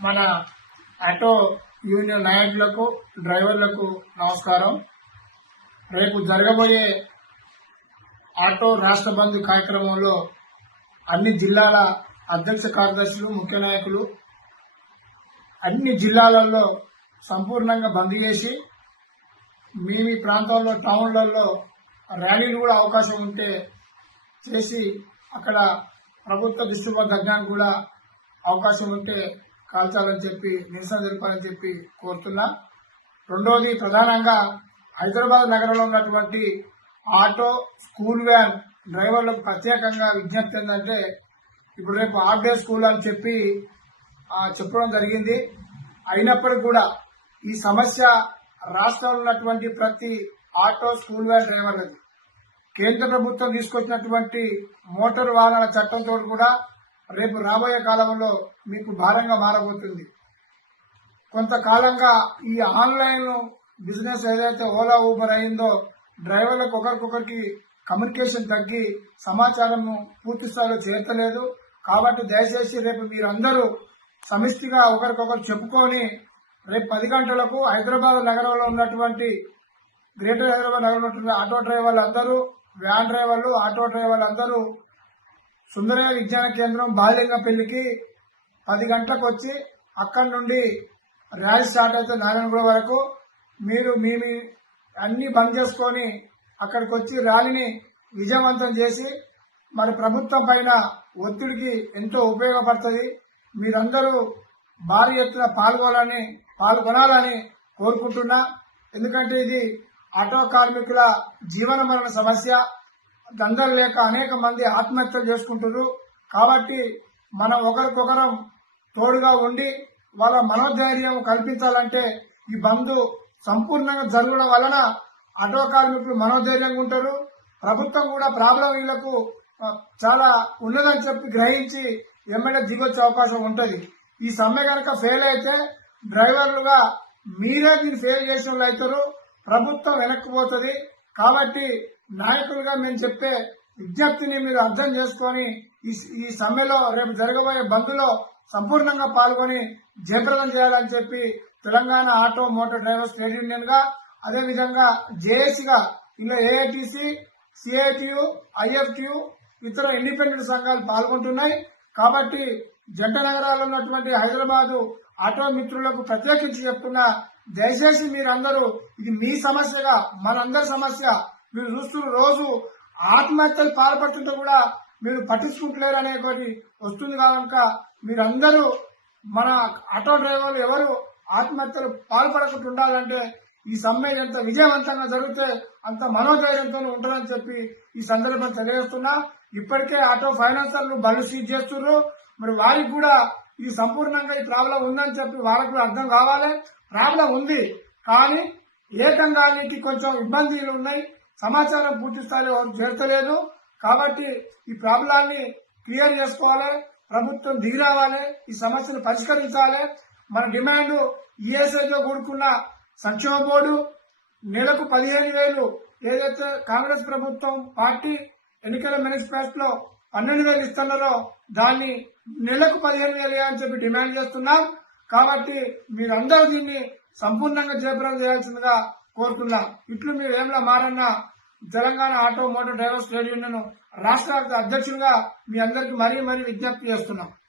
మన auto union నాయకులకు డ్రైవర్లకు నమస్కారం. రేపు జరగబోయే ఆటో రాష్ట్ర బంద్ కార్యక్రమంలో అన్ని జిల్లాల అధ్యక్ష కార్యదర్శులు ముఖ్య నాయకులు అన్ని జిల్లాలలో సంపూర్ణంగా బంద్ చేసి మీ మీ ప్రాంతాల్లో టౌన్లలో ర్యాలీలు కూడా అవకాశం ఉంటే చేసి అక్కడ ప్రభుత్వ దృష్టిలో తగ్గడానికి కూడా అవకాశం ఉంటే కాల్చాలని చెప్పి నిరసన తెలిపాలని చెప్పి కోరుతున్నా. రెండోది ప్రధానంగా హైదరాబాద్ నగరంలో ఉన్నటువంటి ఆటో స్కూల్ వ్యాన్ డ్రైవర్లకు ప్రత్యేకంగా విజ్ఞప్తి ఏంటంటే ఇప్పుడు రేపు హాఫ్ డే స్కూల్ అని చెప్పి చెప్పడం జరిగింది. అయినప్పటికీ కూడా ఈ సమస్య రాష్ట్రంలో ఉన్నటువంటి ప్రతి ఆటో స్కూల్ వ్యాన్ డ్రైవర్లది. కేంద్ర ప్రభుత్వం తీసుకొచ్చినటువంటి మోటార్ వాహనాల చట్టంతో కూడా రేపు రాబోయే కాలంలో మీకు భారంగా మారబోతుంది. కొంతకాలంగా ఈ ఆన్లైన్ బిజినెస్ ఏదైతే ఓలా ఊబర్ అయిందో డ్రైవర్లకు ఒకరికొకరికి కమ్యూనికేషన్ తగ్గి సమాచారం పూర్తి స్థాయిలో చేర్చలేదు కాబట్టి దయచేసి రేపు మీరందరూ సమిష్టిగా ఒకరికొకరు చెప్పుకొని రేపు పది గంటలకు హైదరాబాద్ నగరంలో ఉన్నటువంటి గ్రేటర్ హైదరాబాద్ నగరంలో ఉన్న ఆటో డ్రైవర్లు అందరూ వ్యాన్ డ్రైవర్లు ఆటో డ్రైవర్లు అందరూ సుందర విజ్ఞాన కేంద్రం బాలింగపల్లికి పది గంటలకు వచ్చి అక్కడి నుండి ర్యాలీ స్టార్ట్ అయితే నారాయణగూడ వరకు. మీరు మీ మీ అన్ని బంద్ చేసుకొని అక్కడికి వచ్చి ర్యాలీని విజయవంతం చేసి మరి ప్రభుత్వం పైన ఒత్తిడికి ఎంతో ఉపయోగపడుతుంది. మీరందరూ భారీ ఎత్తున పాల్గొనాలని పాల్గొనాలని కోరుకుంటున్నా. ఎందుకంటే ఇది ఆటో కార్మికుల జీవన మరణ సమస్య. దండలు లేక అనేక మంది ఆత్మహత్యలు చేసుకుంటారు కాబట్టి మనం ఒకరికొకరం తోడుగా ఉండి వాళ్ళ మనోధైర్యం కల్పించాలంటే ఈ బంధు సంపూర్ణంగా జరగడం వలన ఆటో కార్మికులు మనోధైర్యంగా ఉంటారు. ప్రభుత్వం కూడా ప్రాబ్లం వీళ్ళకు చాలా ఉన్నదని చెప్పి గ్రహించి ఎమ్మెల్యే దిగొచ్చే అవకాశం ఉంటుంది. ఈ సమ్మె కనుక ఫెయిల్ అయితే డ్రైవర్లుగా మీరే దీన్ని ఫెయిల్ చేసిన అవుతారు. ప్రభుత్వం వెనక్కిపోతుంది కాబట్టి నాయకులుగా మేము చెప్పే విజ్ఞప్తిని మీరు అర్థం చేసుకొని ఈ ఈ సమ్మెలో రేపు జరగబోయే బంద్లో సంపూర్ణంగా పాల్గొని జయప్రదం చేయాలని చెప్పి Telangana auto motor drivers trade యూనియన్గా అదేవిధంగా జేఏసీగా ఇలా ఏఐటిసి సిఐటియు ఐఎఫ్టియు ఇతర ఇండిపెండెంట్ సంఘాలు పాల్గొంటున్నాయి. కాబట్టి జంట నగరాల్లో ఉన్నటువంటి హైదరాబాదు ఆటో మిత్రులకు ప్రత్యేకించి చెప్తున్నా దయచేసి మీరందరూ ఇది మీ సమస్యగా మనందరి సమస్య. మీరు చూస్తున్న రోజు ఆత్మహత్యలు పాల్పడుతుంటే కూడా మీరు పట్టించుకుంటలేరు అనే వస్తుంది కనుక మీరందరూ మన ఆటో డ్రైవర్లు ఎవరు ఆత్మహత్యలు పాల్పడకుండా ఉండాలంటే ఈ సమ్మె ఎంత విజయవంతంగా జరిగితే అంత మనోధైర్యంతో ఉంటుందని చెప్పి ఈ సందర్భం తెలియజేస్తున్నా. ఇప్పటికే ఆటో ఫైనాన్సర్లు బలు సీజ్ చేస్తున్నారు. మరి వారికి కూడా ఈ సంపూర్ణంగా ఈ ప్రాబ్లం ఉందని చెప్పి వాళ్ళకు అర్థం కావాలి. ప్రాబ్లం ఉంది. కానీ ఏకంగా నీకు కొంచెం ఇబ్బందులు ఉన్నాయి. సమాచారం పూర్తి స్థాయిలో ఎవరు చేర్చలేదు కాబట్టి ఈ ప్రాబ్లాన్ని క్లియర్ చేసుకోవాలి. ప్రభుత్వం దిగిరావాలి ఈ సమస్యను పరిష్కరించాలి. మన డిమాండ్ ఈఎస్ఐతో కూడుకున్న సంక్షేమ బోర్డు నెలకు పదిహేను వేలు ఏదైతే కాంగ్రెస్ ప్రభుత్వం పార్టీ ఎన్నికల మేనిఫెస్టోలో పన్నెండు వేలు ఇస్తున్నారో దాన్ని నెలకు పదిహేను వేలు అని చెప్పి డిమాండ్ చేస్తున్నాం. కాబట్టి మీరందరూ దీన్ని సంపూర్ణంగా జయప్రదం చేయాల్సిందిగా కోరుతున్నాం. ఇట్లు మీరు ఏమిలా మారన్న Telangana auto motor drivers trade union రాష్ట్ర అధ్యక్షులుగా మీ అందరికి మరీ మరీ విజ్ఞప్తి చేస్తున్నాం.